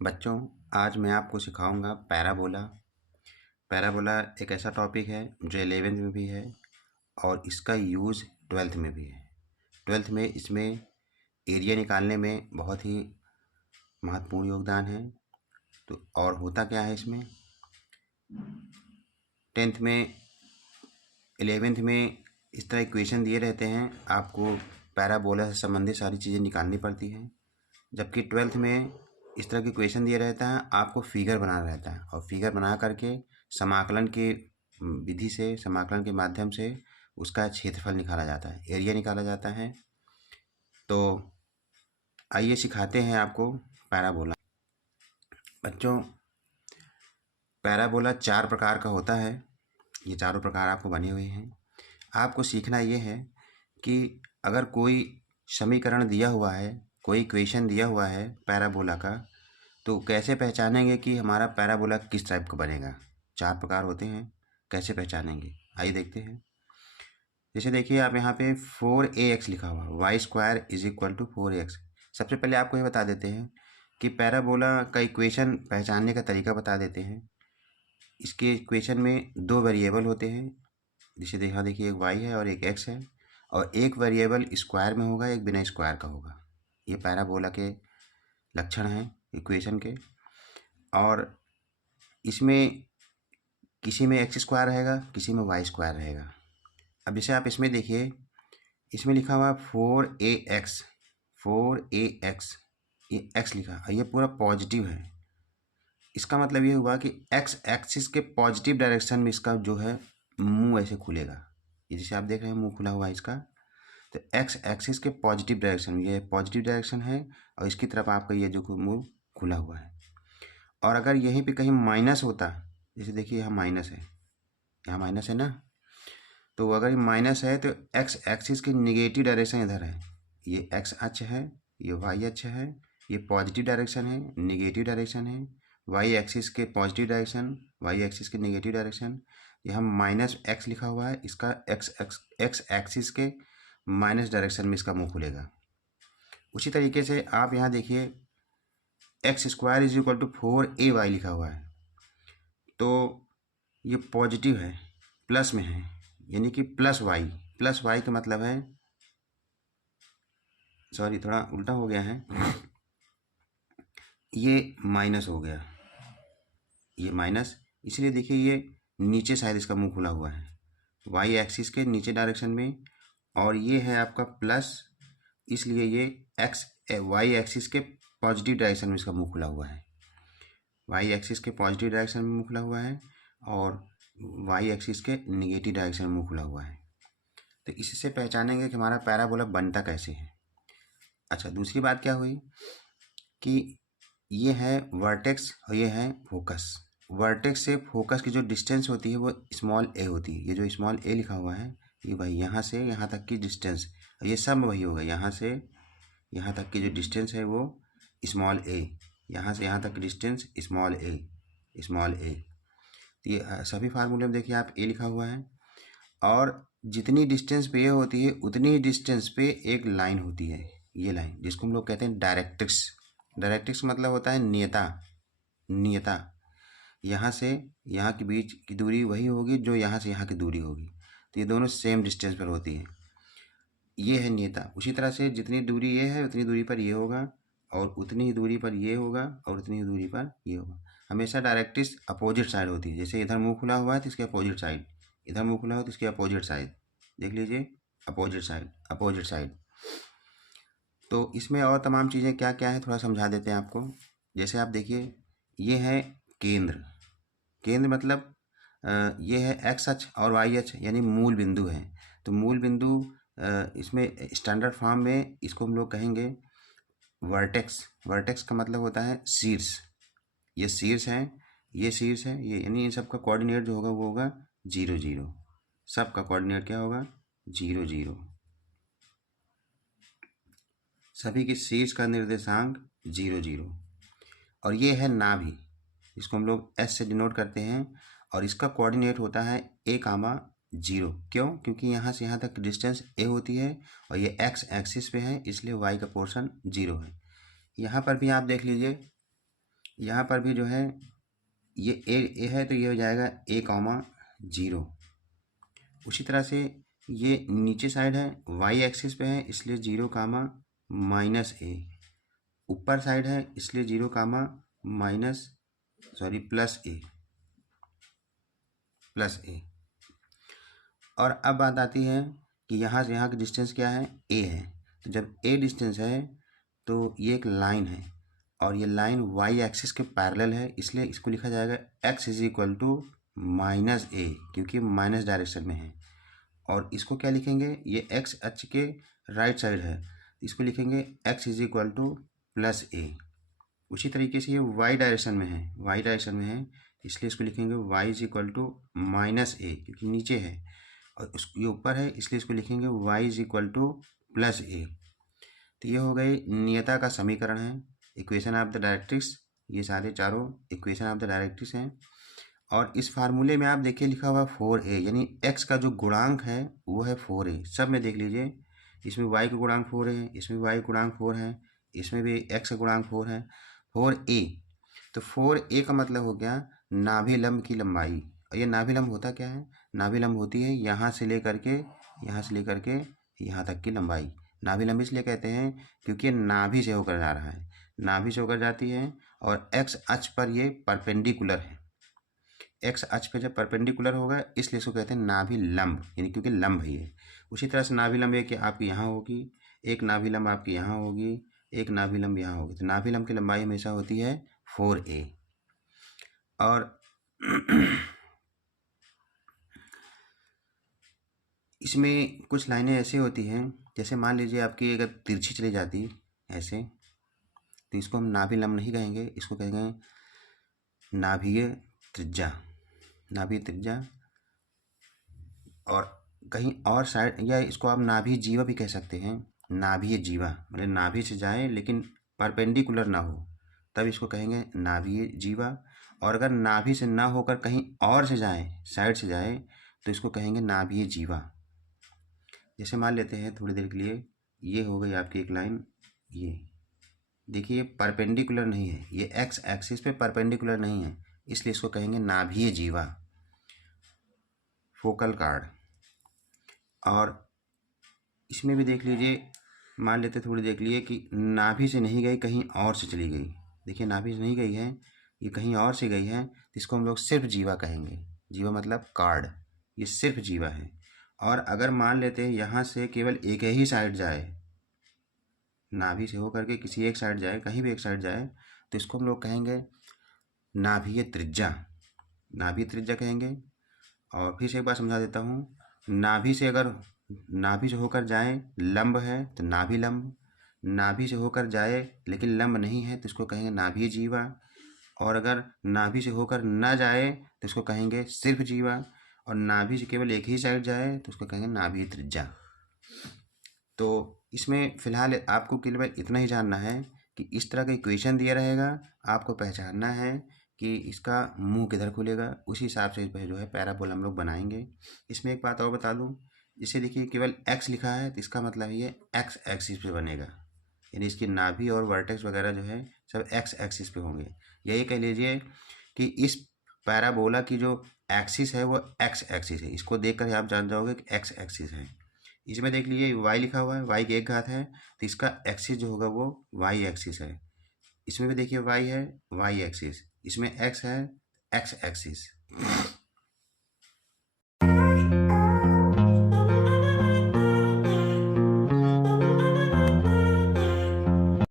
बच्चों, आज मैं आपको सिखाऊंगा पैराबोला। पैराबोला एक ऐसा टॉपिक है जो 11th में भी है और इसका यूज़ 12th में भी है। 12th में इसमें एरिया निकालने में बहुत ही महत्वपूर्ण योगदान है। तो और होता क्या है इसमें, 10th में 11th में इस तरह इक्वेशन दिए रहते हैं, आपको पैराबोला से संबंधित सारी चीज़ें निकालनी पड़ती हैं। जबकि 12th में इस तरह की इक्वेशन दिया रहता है, आपको फिगर बनाना रहता है और फिगर बना करके समाकलन के विधि से, समाकलन के माध्यम से उसका क्षेत्रफल निकाला जाता है, एरिया निकाला जाता है। तो आइए सिखाते हैं आपको पैराबोला। बच्चों, पैराबोला 4 प्रकार का होता है। ये चारों प्रकार आपको बने हुए हैं। आपको सीखना ये है कि अगर कोई समीकरण दिया हुआ है, कोई इक्वेशन दिया हुआ है पैराबोला का, तो कैसे पहचानेंगे कि हमारा पैराबोला किस टाइप का बनेगा। 4 प्रकार होते हैं, कैसे पहचानेंगे आइए देखते हैं। जैसे देखिए, आप यहाँ पे 4ax लिखा हुआ, Y square is equal to 4ax। सबसे पहले आपको ये बता देते हैं कि पैराबोला का इक्वेशन पहचानने का तरीका बता देते हैं। इसके इक्वेशन में 2 वेरिएबल होते हैं। जैसे यहाँ देखिए, एक y है और एक x है, और एक वेरिएबल स्क्वायर में होगा, एक बिना स्क्वायर का होगा। ये पैराबोला के लक्षण हैं इक्वेशन के। और इसमें किसी में एक्स स्क्वायर रहेगा, किसी में वाई स्क्वायर रहेगा। अब जैसे आप इसमें देखिए, इसमें लिखा हुआ 4ax, 4ax, ये x लिखा और ये पूरा पॉजिटिव है। इसका मतलब ये हुआ कि x एक्सिस के पॉजिटिव डायरेक्शन में इसका जो है मुंह ऐसे खुलेगा। ये जैसे आप देख रहे हैं मुंह खुला हुआ है इसका, तो x एक्सिस के पॉजिटिव डायरेक्शन में, ये पॉजिटिव डायरेक्शन है और इसकी तरफ आपका ये जो मुंह खुला हुआ है। और अगर यहीं पे कहीं माइनस होता, जैसे देखिए यहाँ माइनस है, यहाँ माइनस है ना, तो अगर ये माइनस है तो x एक्सिस की निगेटिव डायरेक्शन इधर है। ये x अक्ष है, ये y अक्ष है, ये पॉजिटिव डायरेक्शन है, निगेटिव डायरेक्शन है। y एक्सिस के पॉजिटिव डायरेक्शन, y एक्सिस के निगेटिव डायरेक्शन। यहाँ माइनस x लिखा हुआ है, इसका x एक्सिस के माइनस डायरेक्शन में इसका मुंह खुलेगा। उसी तरीके से आप यहाँ देखिए, X square is equal to 4ay लिखा हुआ है, तो ये पॉजिटिव है, प्लस में है, यानी कि प्लस वाई। प्लस वाई का मतलब है, सॉरी थोड़ा उल्टा हो गया है, ये माइनस हो गया, ये माइनस। इसलिए देखिए ये नीचे शायद इसका मुंह खुला हुआ है, वाई एक्सिस के नीचे डायरेक्शन में, और ये है आपका प्लस, इसलिए ये एक्स वाई एक्सिस के पॉजिटिव डायरेक्शन में इसका मुंह खुला हुआ है। वाई एक्सिस के पॉजिटिव डायरेक्शन में मुंह खुला हुआ है और वाई एक्सिस के निगेटिव डायरेक्शन में मुंह खुला हुआ है। तो इससे पहचानेंगे कि हमारा पैराबोला बनता कैसे है। अच्छा, दूसरी बात क्या हुई कि ये है वर्टेक्स और ये है फोकस। वर्टेक्स से फोकस की जो डिस्टेंस होती है वो स्मॉल ए होती है। ये जो स्मॉल ए लिखा हुआ है, ये भाई यहाँ से यहाँ तक की डिस्टेंस, ये सब वही होगा। यहाँ से यहाँ तक की जो डिस्टेंस है वो स्मॉल ए, यहाँ से यहाँ तक की डिस्टेंस स्मॉल ए, स्मॉल ए। तो ये सभी फार्मूले में देखिए आप ए लिखा हुआ है, और जितनी डिस्टेंस पे ये होती है उतनी ही डिस्टेंस पे एक लाइन होती है, ये लाइन जिसको हम लोग कहते हैं डायरेक्ट्रिक्स। डायरेक्ट्रिक्स मतलब होता है नियता, नियता। यहाँ से यहाँ के बीच की दूरी वही होगी जो यहाँ से यहाँ की दूरी होगी, तो ये दोनों सेम डिस्टेंस पर होती है, ये है नियता। उसी तरह से जितनी दूरी ये है उतनी दूरी पर ये होगा, और उतनी ही दूरी पर ये होगा, और उतनी ही दूरी पर ये होगा। हमेशा डायरेक्ट्रिक्स अपोजिट साइड होती है। जैसे इधर मुंह खुला हुआ है तो इसके अपोजिट साइड, इधर मुंह खुला हुआ तो इसके अपोजिट साइड, देख लीजिए, अपोजिट साइड, अपोजिट साइड। तो इसमें और तमाम चीज़ें क्या क्या है थोड़ा समझा देते हैं आपको। जैसे आप देखिए, ये है केंद्र। केंद्र मतलब ये है एक्स अक्ष और वाई अक्ष, यानी मूल बिंदु है। तो मूल बिंदु इसमें स्टैंडर्ड फॉर्म में इसको हम लोग कहेंगे वर्टेक्स। वर्टेक्स का मतलब होता है शीर्ष। ये शीर्ष है, ये शीर्ष है, ये, यानी इन सब का कोऑर्डिनेट जो होगा वो होगा 0 0। सब का कोऑर्डिनेट क्या होगा? 0 0। सभी के शीर्ष का निर्देशांक 0 0। और ये है नाभि, इसको हम लोग एस से डिनोट करते हैं, और इसका कोऑर्डिनेट होता है a, 0। क्यों? क्योंकि यहाँ से यहाँ तक डिस्टेंस a होती है और ये x एक्सिस पे है, इसलिए y का पोर्शन 0 है। यहाँ पर भी आप देख लीजिए, यहाँ पर भी जो है ये ए है तो ये हो जाएगा a कॉमा 0। उसी तरह से ये नीचे साइड है, वाई एक्सिस पे है इसलिए 0 कामा माइनस ए। ऊपर साइड है इसलिए 0 कामा प्लस ए। और अब बात आती है कि यहाँ से यहाँ की डिस्टेंस क्या है, ए है। तो जब ए डिस्टेंस है तो ये एक लाइन है और ये लाइन वाई एक्सिस के पैरेलल है, इसलिए इसको लिखा जाएगा x is equal to minus A, क्योंकि माइनस डायरेक्शन में है। और इसको क्या लिखेंगे, ये एक्स अक्ष के राइट साइड है, इसको लिखेंगे x is equal to plus A. उसी तरीके से ये वाई डायरेक्शन में है, इसलिए इसको लिखेंगे Y is equal to minus A, क्योंकि नीचे है, और ये ऊपर है इसलिए इसको लिखेंगे Y is equal to plus A. तो ये हो गई नियता का समीकरण है, इक्वेशन ऑफ द डायरेक्ट्रिक्स। ये सारे चारों इक्वेशन ऑफ द डायरेक्ट्रिक्स हैं। और इस फार्मूले में आप देखिए लिखा हुआ 4a, यानी x का जो गुणांक है वो है 4a। सब में देख लीजिए, इसमें y का गुणांक 4 है, इसमें y का गुणांक 4 है, इसमें भी x का गुणांक 4 है, 4a। तो 4a का मतलब हो गया नाभिलंब की लंबाई। और ये नाभिलंब होता क्या है, नाभिलंब होती है यहाँ से लेकर के यहाँ तक की लंबाई। नाभिलंब इसलिए कहते हैं क्योंकि नाभि से होकर जा रहा है, नाभि से होकर जाती है और x अक्ष पर ये परपेंडिकुलर है। एक्स अक्ष पे जब परपेंडिकुलर होगा इसलिए इसको कहते हैं नाभिलंब, यानी क्योंकि लंब है ये। उसी तरह से नाभिलंब एक आपकी यहाँ होगी, एक नाभिलंब आपकी यहाँ होगी, एक नाभिलंब यहाँ होगी। तो नाभिलंब की लंबाई हमेशा होती है 4a। और इसमें कुछ लाइनें ऐसी होती हैं, जैसे मान लीजिए आपकी अगर तिरछी चली जाती ऐसे, तो इसको हम नाभिलंब नहीं कहेंगे, इसको कहेंगे नाभीय त्रिज्या। और कहीं और साइड, या इसको आप नाभि जीवा भी कह सकते हैं। नाभीय जीवा मतलब नाभि से जाए लेकिन परपेंडिकुलर ना हो, तब इसको कहेंगे नाभीय जीवा। और अगर नाभि से ना होकर कहीं और से जाए, साइड से जाए, तो इसको कहेंगे नाभीय जीवा। जैसे मान लेते हैं थोड़ी देर के लिए, ये हो गई आपकी एक लाइन, ये देखिए ये परपेंडिकुलर नहीं है, ये एक्स एक्सिस पे परपेंडिकुलर नहीं है, इसलिए इसको कहेंगे नाभीय जीवा, फोकल कार्ड। और इसमें भी देख लीजिए, मान लेते थोड़ी देख लिए कि नाभि से नहीं गई, कहीं और से चली गई। देखिए नाभि से नहीं गई है, ये कहीं और से गई है, तो इसको हम लोग सिर्फ जीवा कहेंगे। जीवा मतलब कार्ड, ये सिर्फ जीवा है। और अगर मान लेते हैं यहाँ से केवल एक ही साइड जाए, नाभि से होकर के किसी एक साइड जाए, कहीं भी एक साइड जाए, तो इसको हम लोग कहेंगे नाभीय त्रिज्या कहेंगे। और फिर से एक बार समझा देता हूँ, नाभि से होकर जाए लंब है तो नाभिलंब, नाभि से होकर जाए लेकिन लंब नहीं है तो इसको कहेंगे नाभीय जीवा। और अगर नाभि से होकर ना जाए तो इसको कहेंगे सिर्फ जीवा। और नाभि से केवल एक ही साइड जाए तो उसको कहेंगे नाभीय त्रिज्या। तो इसमें फ़िलहाल आपको केवल इतना ही जानना है कि इस तरह का इक्वेशन दिया रहेगा, आपको पहचानना है कि इसका मुंह किधर खुलेगा, उसी हिसाब से इस पर जो है पैराबोला हम लोग बनाएंगे। इसमें एक बात और बता दूं, इसे देखिए केवल x लिखा है तो इसका मतलब ये x एक्सिस पे बनेगा, यानी इसकी नाभि और वर्टेक्स वगैरह जो है सब x एक्सिस पे होंगे। यही कह लीजिए कि इस पैराबोला की जो एक्सिस है वो x एक्सिस है, इसको देख कर आप जान जाओगे कि x एक्सिस है। इसमें देख लीजिए y लिखा हुआ है, y की एक घात है, तो इसका एक्सिस जो होगा वो y एक्सिस है। इसमें भी देखिए y है, y एक्सिस, इसमें x है, x एक्सिस।